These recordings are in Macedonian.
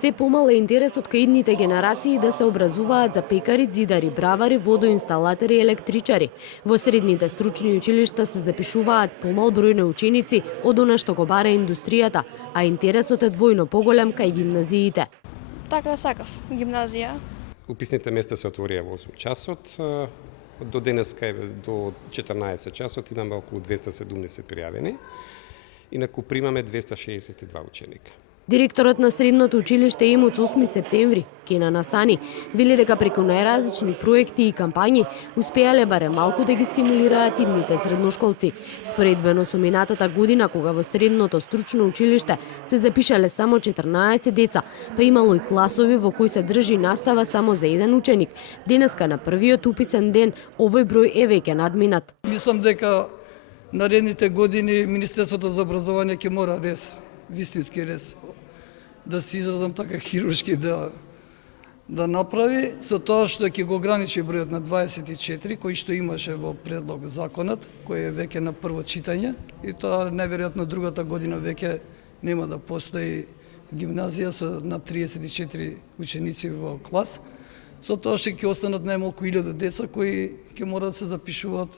Се помал е интересот кај идните генерации да се образуваат за пекари, зидари, бравари, водоинсталатори и електричари. Во средните стручни училишта се запишуваат помал број на ученици од она што го бара индустријата, а интересот е двојно поголем кај гимназиите. Така сакав гимназија. Уписните места се отворија во 8 часот. До денеска до 14 часот имаме околу 270 пријавени. Инаку примаме 262 ученика. Директорот на средното училиште ИМУЦ 8 септември, Кена Насани, вели дека преку најразлични проекти и кампањи успеале барем малку да ги стимулираат идните средношколци. Споредбено со минатата година, кога во средното стручно училиште се запишале само 14 деца, па имало и класови во кои се држи настава само за еден ученик, денеска на првиот уписен ден овој број е веќе надминат. Мислам дека наредните години Министерството за образование ќе мора вистински рез, да се изразам така хируршки да направи, со тоа што ќе го ограничи бројот на 24, кој што имаше во предлог законот, кој е веќе на прво читање, и тоа најверојатно другата година веќе нема да постои гимназија со на 34 ученици во клас, со тоа што ќе останат најмалку 1000 деца кои ќе мора да се запишуваат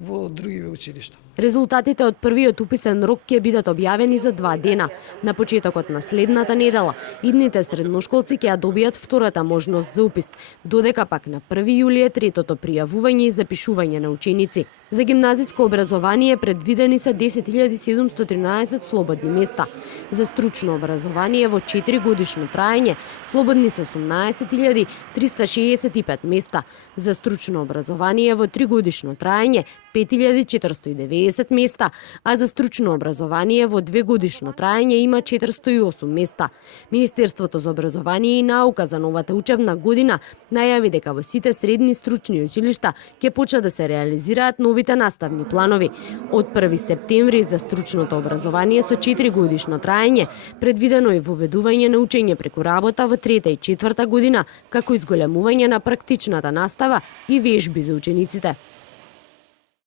во други училишта. Резултатите од првиот уписен рок ќе бидат објавени за 2 дена. На почетокот на следната недела, идните средношколци ќе ја добијат втората можност за упис, додека пак на 1 јули е третото пријавување и запишување на ученици. За гимназиско образование предвидени се 10.713 слободни места. За стручно образование во 4 годишно траење слободни се 18.365 места. За стручно образование во 3 годишно траење 5.490 места, а за стручно образование во 2 годишно траење има 408 места. Министерството за образование и наука за новата учебна година најави дека во сите средни стручни училишта ќе почнат да се реализираат новите наставни планови. Од 1 септември за стручното образование со 4 годишно траење предвидено е воведување на учење преку работа во 3-та и 4-та година, како изголемување на практичната настава и вежби за учениците.